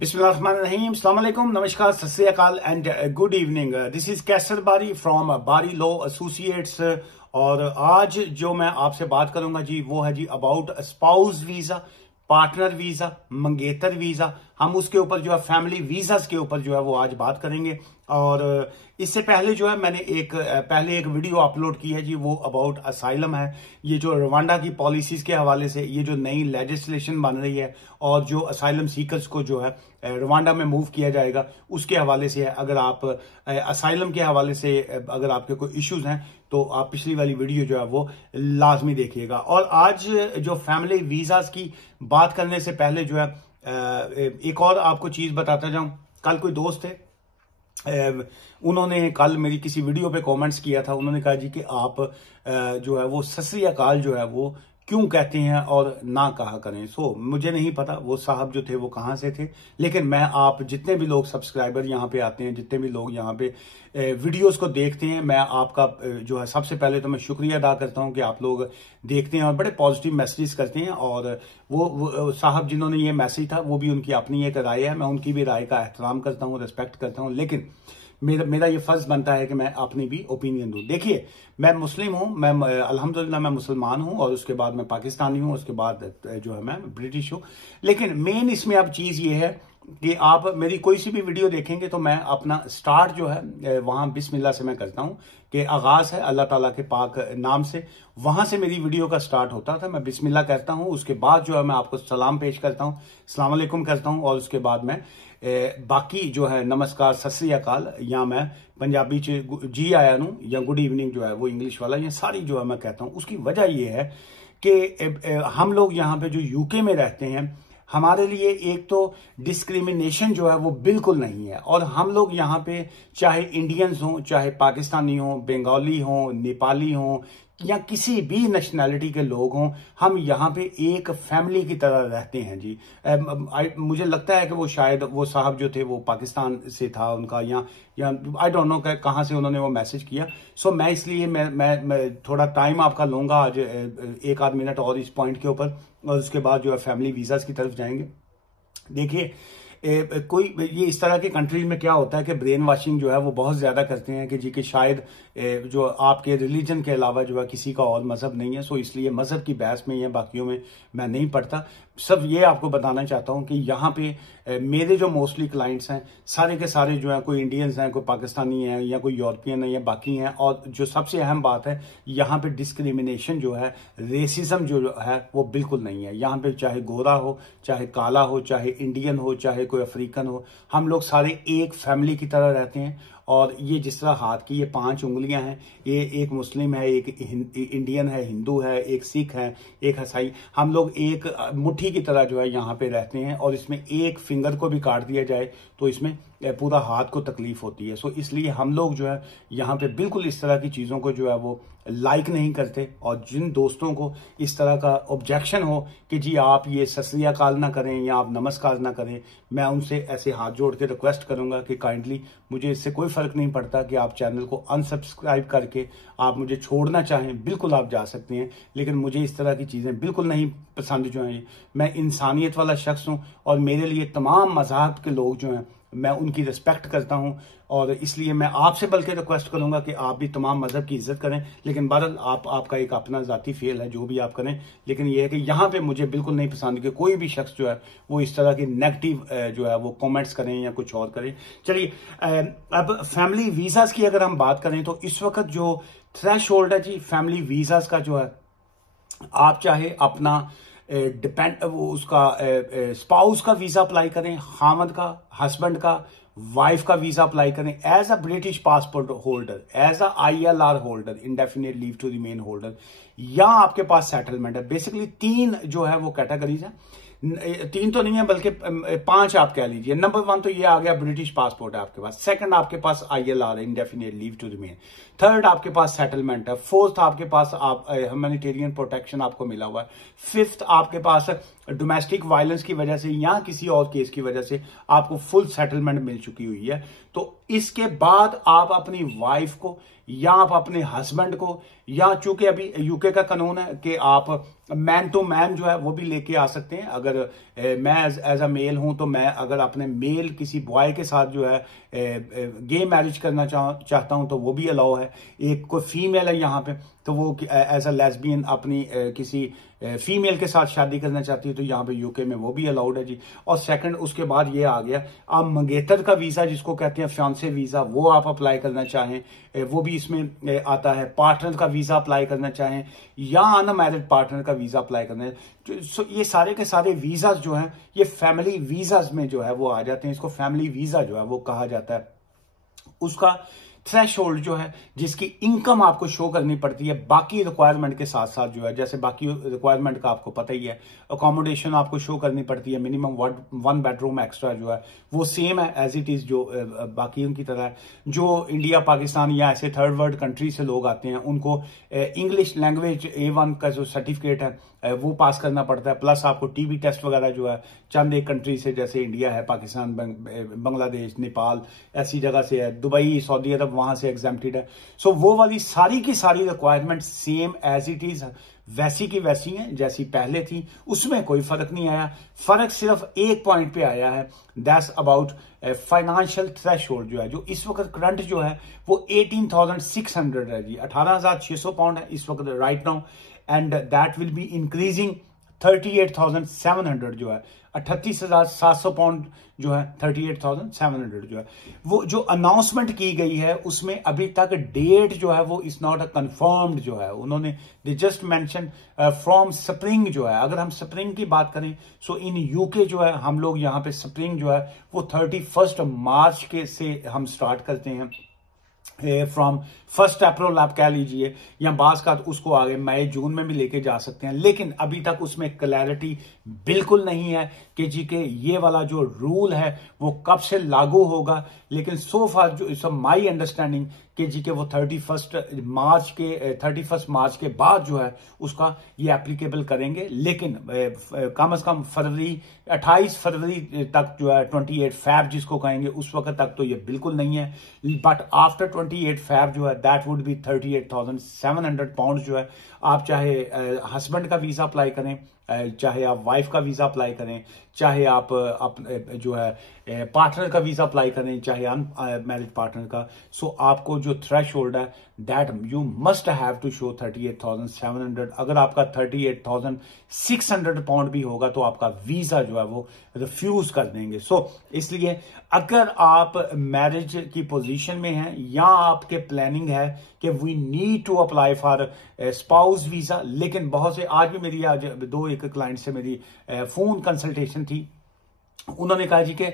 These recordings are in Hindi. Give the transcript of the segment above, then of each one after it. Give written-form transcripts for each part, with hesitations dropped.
Bismillahirrahmanirrahim. Assalamu alaikum. Namaskar. Sat Sri Akal and good evening. This is Kaisar Bari from Bari Law Associates. और आज जो मैं आपसे बात करूंगा जी वो है जी about spouse visa, partner visa, मंगेतर वीजा। हम उसके ऊपर जो है फैमिली वीजास के ऊपर जो है वो आज बात करेंगे। और इससे पहले जो है मैंने पहले एक वीडियो अपलोड की है जी, वो अबाउट असाइलम है। ये जो रवांडा की पॉलिसीज के हवाले से ये जो नई लेजिस्लेशन बन रही है और जो असाइलम सीकर्स को जो है रवांडा में मूव किया जाएगा उसके हवाले से है। अगर आप असाइलम के हवाले से अगर आपके कोई इश्यूज हैं तो आप पिछली वाली वीडियो जो है वो लाजमी देखिएगा। और आज जो फैमिली वीजास की बात करने से पहले जो है एक और आपको चीज बताता जाऊं। कल कोई दोस्त थे, उन्होंने कल मेरी किसी वीडियो पे कमेंट्स किया था। उन्होंने कहा जी कि आप जो है वो सत श्री अकाल जो है वो क्यों कहते हैं और ना कहा करें। मुझे नहीं पता वो साहब जो थे वो कहां से थे, लेकिन मैं आप जितने भी लोग सब्सक्राइबर यहाँ पे आते हैं, जितने भी लोग यहाँ पे वीडियोस को देखते हैं, मैं आपका जो है सबसे पहले तो मैं शुक्रिया अदा करता हूं कि आप लोग देखते हैं और बड़े पॉजिटिव मैसेजेस करते हैं। और वो साहब जिन्होंने ये मैसेज था वो भी उनकी अपनी एक राय है, मैं उनकी भी राय का एहतराम करता हूँ, रिस्पेक्ट करता हूँ, लेकिन मेरा ये फर्ज बनता है कि मैं अपनी भी ओपिनियन दूं। देखिए, मैं मुस्लिम हूं, मैं अल्हम्दुलिल्लाह मैं मुसलमान हूं और उसके बाद मैं पाकिस्तानी हूं, उसके बाद जो है मैं ब्रिटिश हूं। लेकिन मेन इसमें अब चीज ये है कि आप मेरी कोई सी भी वीडियो देखेंगे तो मैं अपना स्टार्ट जो है वहां बिस्मिल्लाह से मैं करता हूं कि आगाज है अल्लाह ताला के पाक नाम से। वहां से मेरी वीडियो का स्टार्ट होता था, मैं बिस्मिल्लाह करता हूं, उसके बाद जो है मैं आपको सलाम पेश करता हूं, अस्सलाम वालेकुम करता हूं, और उसके बाद मैं बाकी जो है नमस्कार, सत श्री अकाल, या मैं पंजाबी च जी आया नू या गुड इवनिंग जो है वो इंग्लिश वाला, ये सारी जो है मैं कहता हूं। उसकी वजह ये है कि हम लोग यहाँ पे जो यूके में रहते हैं, हमारे लिए एक तो डिस्क्रिमिनेशन जो है वो बिल्कुल नहीं है। और हम लोग यहाँ पे चाहे इंडियंस हों, चाहे पाकिस्तानी हों, बंगाली हों, नेपाली हों या किसी भी नेशनैलिटी के लोग हों, हम यहाँ पे एक फैमिली की तरह रहते हैं जी। मुझे लगता है कि वो शायद वो साहब जो थे वो पाकिस्तान से था उनका, या आई डोंट नो कहाँ से उन्होंने वो मैसेज किया। मैं इसलिए मैं थोड़ा टाइम आपका लूंगा आज, एक आध मिनट और इस पॉइंट के ऊपर, और उसके बाद जो है फैमिली वीजास की तरफ जाएंगे। देखिए, कोई ये इस तरह की कंट्री में क्या होता है कि ब्रेन वॉशिंग जो है वो बहुत ज्यादा करते हैं कि जी कि शायद जो आपके रिलीजन के अलावा जो है किसी का और मजहब नहीं है। इसलिए मजहब की बहस में या बाकियों में मैं नहीं पढ़ता। सब ये आपको बताना चाहता हूं कि यहाँ पे मेरे जो मोस्टली क्लाइंट्स हैं सारे के सारे जो है कोई इंडियंस हैं, कोई पाकिस्तानी हैं या कोई यूरोपियन है या बाकी हैं। और जो सबसे अहम बात है, यहाँ पे डिस्क्रिमिनेशन जो है, रेसिज्म जो है वो बिल्कुल नहीं है। यहाँ पे चाहे गोरा हो, चाहे काला हो, चाहे इंडियन हो, चाहे कोई अफ्रीकन हो, हम लोग सारे एक फैमिली की तरह रहते हैं। और ये जिस तरह हाथ की ये 5 उंगलियां हैं, ये एक मुस्लिम है, एक इंडियन है, हिंदू है, एक सिख है, एक ईसाई, हम लोग एक मुट्ठी की तरह जो है यहाँ पे रहते हैं। और इसमें एक फिंगर को भी काट दिया जाए तो इसमें पूरा हाथ को तकलीफ होती है। इसलिए हम लोग जो है यहाँ पे बिल्कुल इस तरह की चीजों को जो है वो लाइक नहीं करते। और जिन दोस्तों को इस तरह का ऑब्जेक्शन हो कि जी आप ये सत श्री अकाल ना करें या आप नमस्कार ना करें, मैं उनसे ऐसे हाथ जोड़ के रिक्वेस्ट करूंगा कि काइंडली, मुझे इससे कोई फर्क नहीं पड़ता कि आप चैनल को अनसब्सक्राइब करके आप मुझे छोड़ना चाहें, बिल्कुल आप जा सकते हैं, लेकिन मुझे इस तरह की चीजें बिल्कुल नहीं पसंद जो है। मैं इंसानियत वाला शख्स हूं और मेरे लिए तमाम मजहब के लोग जो हैं मैं उनकी रिस्पेक्ट करता हूं। और इसलिए मैं आपसे बल्कि रिक्वेस्ट करूंगा कि आप भी तमाम मजहब की इज्जत करें। लेकिन बहरहाल आपका एक अपना जाती फेल है, जो भी आप करें, लेकिन यह है कि यहाँ पे मुझे बिल्कुल नहीं पसंद कि कोई भी शख्स जो है वो इस तरह की नेगेटिव जो है वो कमेंट्स करें या कुछ और करें। चलिए, अब फैमिली वीजास की अगर हम बात करें तो इस वक्त जो थ्रेश होल्ड है जी फैमिली वीजास का जो है, आप चाहे अपना उसका स्पाउस का वीजा अप्लाई करें, खामद का, हस्बैंड का, वाइफ का वीजा अप्लाई करें, as a British passport holder, as a ILR holder, indefinite leave to remain holder, या आपके पास सेटलमेंट है। बेसिकली 3 जो है वो कैटेगरीज है, 3 तो नहीं है बल्कि 5 आप कह लीजिए। नंबर 1 तो ये आ गया ब्रिटिश पासपोर्ट है आपके पास, सेकंड आपके पास ILR है, indefinite leave to remain, third आपके पास सेटलमेंट है, फोर्थ आपके पास ह्यूमैनिटेरियन प्रोटेक्शन आपको मिला हुआ है, फिफ्थ आपके पास डोमेस्टिक वायलेंस की वजह से या किसी और केस की वजह से आपको फुल सेटलमेंट मिल चुकी हुई है। तो इसके बाद आप अपनी वाइफ को या आप अपने हस्बैंड को, या चूंकि अभी यूके का कानून है कि आप मैन टू मैन जो है वो भी लेके आ सकते हैं। अगर मैं एज अ मेल हूं तो मैं अगर अपने मेल किसी बॉय के साथ जो है गे मैरिज करना चाहता हूं तो वो भी अलाउ है। एक कोई फीमेल है यहाँ पे तो वो एज अ लेस्बियन अपनी किसी फीमेल के साथ शादी करना चाहती है तो यहाँ पे यूके में वो भी अलाउड है जी। और सेकंड उसके बाद ये आ गया आप मंगेतर का वीजा जिसको कहते हैं फियांसे वीजा, वो आप अप्लाई करना चाहें वो भी इसमें आता है। पार्टनर का वीजा अप्लाई करना चाहें या अनमैरिड पार्टनर का वीजा अप्लाई करना है, ये सारे के सारे वीजाज जो हैं ये फैमिली वीजाज में जो है वो आ जाते हैं। इसको फैमिली वीजा जो है वो कहा जाता है। उसका थ्रेशोल्ड जो है जिसकी इनकम आपको शो करनी पड़ती है बाकी रिक्वायरमेंट के साथ साथ जो है, जैसे बाकी रिक्वायरमेंट का आपको पता ही है, अकोमोडेशन आपको शो करनी पड़ती है, मिनिमम 1 बेडरूम एक्स्ट्रा जो है वो सेम है एज इट इज जो बाकी उनकी तरह है। जो इंडिया पाकिस्तान या ऐसे थर्ड वर्ल्ड कंट्री से लोग आते हैं उनको इंग्लिश लैंग्वेज A1 का जो सर्टिफिकेट है वो पास करना पड़ता है, प्लस आपको टीबी टेस्ट वगैरह जो है चंद एक कंट्री से जैसे इंडिया है, पाकिस्तान, बांग्लादेश, नेपाल ऐसी जगह से है, दुबई, सऊदी अरब वहां से एग्जेम्प्टेड है। सो वो वाली सारी की सारी requirement same as it is वैसी की वैसी हैं जैसी पहले थी, उसमें कोई फर्क नहीं आया। फर्क सिर्फ एक पॉइंट पे आया है, दैट्स अबाउट फाइनेंशियल थ्रेशोल्ड जो है, जो इस वक्त करंट जो है वो 18,600 है जी, 18,600 पाउंड है इस वक्त right now, and that will be increasing 38,700 जो है, 38,700 पाउंड जो है, 38,700 जो है। वो जो अनाउंसमेंट की गई है उसमें अभी तक डेट जो है वो इज नॉट कंफर्म्ड जो है, उन्होंने they just mention from spring जो है। अगर हम स्प्रिंग की बात करें सो इन यूके जो है हम लोग यहाँ पे स्प्रिंग जो है वो 31 मार्च के से हम स्टार्ट करते हैं, फ्रॉम 1 अप्रैल आप कह लीजिए, या बास का उसको आगे मई जून में भी लेके जा सकते हैं। लेकिन अभी तक उसमें क्लैरिटी बिल्कुल नहीं है कि जी के ये वाला जो रूल है वो कब से लागू होगा। लेकिन सो फार जो माई अंडरस्टैंडिंग कि जी के वो 31 मार्च के बाद जो है उसका ये एप्लीकेबल करेंगे। लेकिन कम से कम 28 फरवरी तक जो है 28 फैब जिसको कहेंगे उस वक्त तक तो ये बिल्कुल नहीं है। बट आफ्टर 28 फैब जो है दैट वुड बी 38,700 पाउंड जो है। आप चाहे हस्बैंड का वीजा अप्लाई करें, चाहे आप वाइफ का वीजा अप्लाई करें, चाहे आप जो है पार्टनर का वीजा अप्लाई करें, चाहे अनमैरिड पार्टनर का, सो आपको जो थ्रेशोल्ड है that you must have to show 38,700। अगर आपका 38,600 पाउंड भी होगा तो आपका वीजा जो है वो रिफ्यूज कर देंगे। सो इसलिए अगर आप मैरिज की पोजीशन में हैं या आपके प्लानिंग है कि we need to apply for spouse visa, लेकिन बहुत से आज भी मेरी आज दो एक क्लाइंट से मेरी फोन कंसल्टेशन थी, उन्होंने कहा जी कि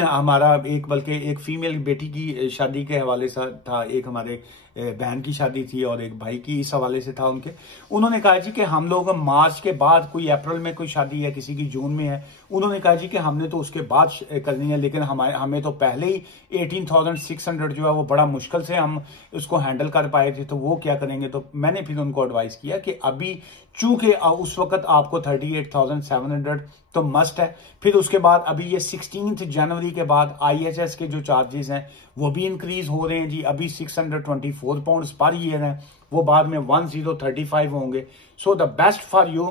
हमारा बल्कि एक फीमेल बेटी की शादी के हवाले से था, एक हमारे बहन की शादी थी और एक भाई की इस हवाले से था उनके। उन्होंने कहा जी कि हम लोग मार्च के बाद, कोई अप्रैल में कोई शादी है, किसी की जून में है, उन्होंने कहा जी कि हमने तो उसके बाद करनी है, लेकिन हमें तो पहले ही 18,600 जो है वो बड़ा मुश्किल से हम उसको हैंडल कर पाए थे, तो वो क्या करेंगे। तो मैंने फिर उनको एडवाइस किया कि अभी चूंकि उस वक्त आपको 38,700 तो मस्ट है, फिर उसके बाद अभी ये 16 जनवरी के बाद IHS के जो चार्जेस हैं वो भी इंक्रीज हो रहे हैं जी। अभी 624 पाउंड पर ईयर हैं, वो बाद में 1035 होंगे। So the best for you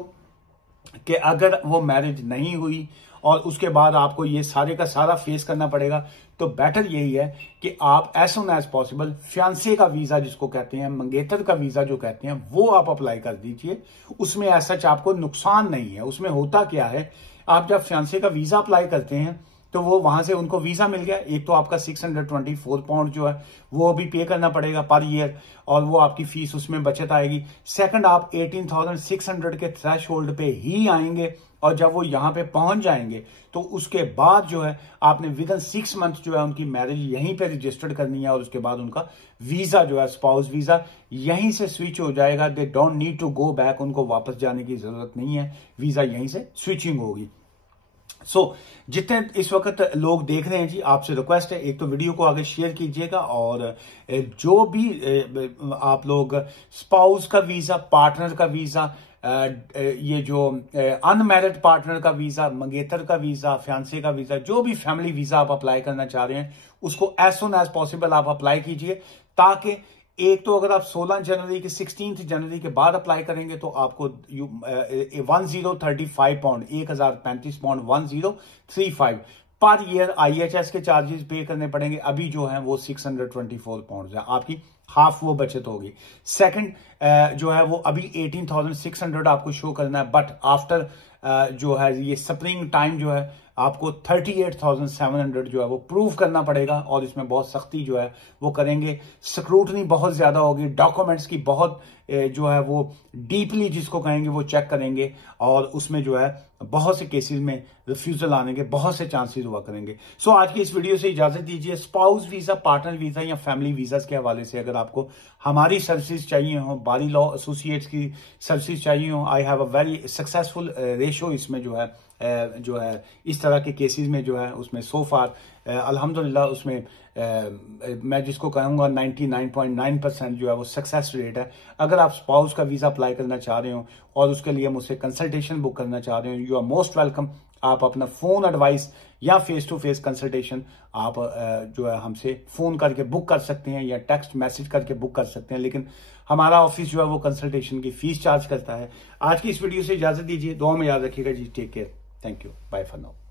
कि अगर वो मैरिज नहीं हुई और उसके बाद आपको ये सारे का सारा फेस करना पड़ेगा, तो बेटर यही है कि आप as soon as possible fiance का वीजा जिसको कहते हैं, मंगेतर का वीजा जो कहते हैं, वो आप अप्लाई कर दीजिए। उसमें ऐसा आपको नुकसान नहीं है। उसमें होता क्या है, आप जब फियांसे का वीजा अप्लाई करते हैं तो वो वहां से उनको वीजा मिल गया, एक तो आपका 624 पाउंड जो है वो भी पे करना पड़ेगा पर ईयर और वो आपकी फीस उसमें बचत आएगी। सेकंड, आप 18,600 के थ्रेशोल्ड पे ही आएंगे और जब वो यहाँ पे पहुंच जाएंगे तो उसके बाद जो है आपने विदिन 6 मंथ जो है उनकी मैरिज यहीं पे रजिस्टर्ड करनी है और उसके बाद उनका वीजा जो है स्पाउस वीजा यहीं से स्विच हो जाएगा। They don't need to go back, उनको वापस जाने की जरूरत नहीं है, वीजा यहीं से स्विचिंग होगी। सो जितने इस वक्त लोग देख रहे हैं जी, आपसे रिक्वेस्ट है, एक तो वीडियो को आगे शेयर कीजिएगा और जो भी आप लोग स्पाउस का वीजा, पार्टनर का वीजा, ये जो अनमैरिड पार्टनर का वीजा, मंगेतर का वीजा, फियांसे का वीजा, जो भी फैमिली वीजा आप अप्लाई करना चाह रहे हैं उसको एज सुन एज पॉसिबल आप अप्लाई कीजिए, ताकि एक तो अगर आप 16 जनवरी के 16 जनवरी के बाद अप्लाई करेंगे तो आपको 1035 pound 1035 pound 1035 per year IHS के चार्जेस पे करने पड़ेंगे। अभी जो है वो 624 पाउंड है, आपकी हाफ वो बचत होगी। सेकंड जो है वो अभी 18,600 आपको शो करना है, बट आफ्टर जो है ये स्प्रिंग टाइम जो है आपको 38,700 जो है वो प्रूव करना पड़ेगा, और इसमें बहुत सख्ती जो है वो करेंगे। स्क्रूटनी बहुत ज्यादा होगी, डॉक्यूमेंट्स की बहुत जो है वो डीपली जिसको कहेंगे वो चेक करेंगे, और उसमें जो है बहुत से केसेस में रिफ्यूजल आने के बहुत से चांसेस हुआ करेंगे। सो आज की इस वीडियो से इजाजत दीजिए। स्पाउस वीजा, पार्टनर वीजा या फैमिली वीजा के हवाले से अगर आपको हमारी सर्विसेज चाहिए हो, बारी लॉ एसोसिएट्स की सर्विसेज चाहिए हो, I have a very successful ratio इसमें जो है इस तरह के केसेस में जो है उसमें सो फार अल्हम्दुलिल्लाह उसमें मैं जिसको कहूँगा 99.9% जो है वो सक्सेस रेट है। अगर आप स्पाउस का वीज़ा अप्लाई करना चाह रहे हो और उसके लिए मुझसे कंसल्टेशन बुक करना चाह रहे हो, यू आर मोस्ट वेलकम। आप अपना फोन एडवाइस या फेस टू फेस कंसल्टेशन आप जो है हमसे फोन करके बुक कर सकते हैं या टेक्स्ट मैसेज करके बुक कर सकते हैं, लेकिन हमारा ऑफिस जो है वो कंसल्टेशन की फीस चार्ज करता है। आज की इस वीडियो से इजाजत दीजिए, दुआ में याद रखिएगा जी। Take care, thank you, bye for now.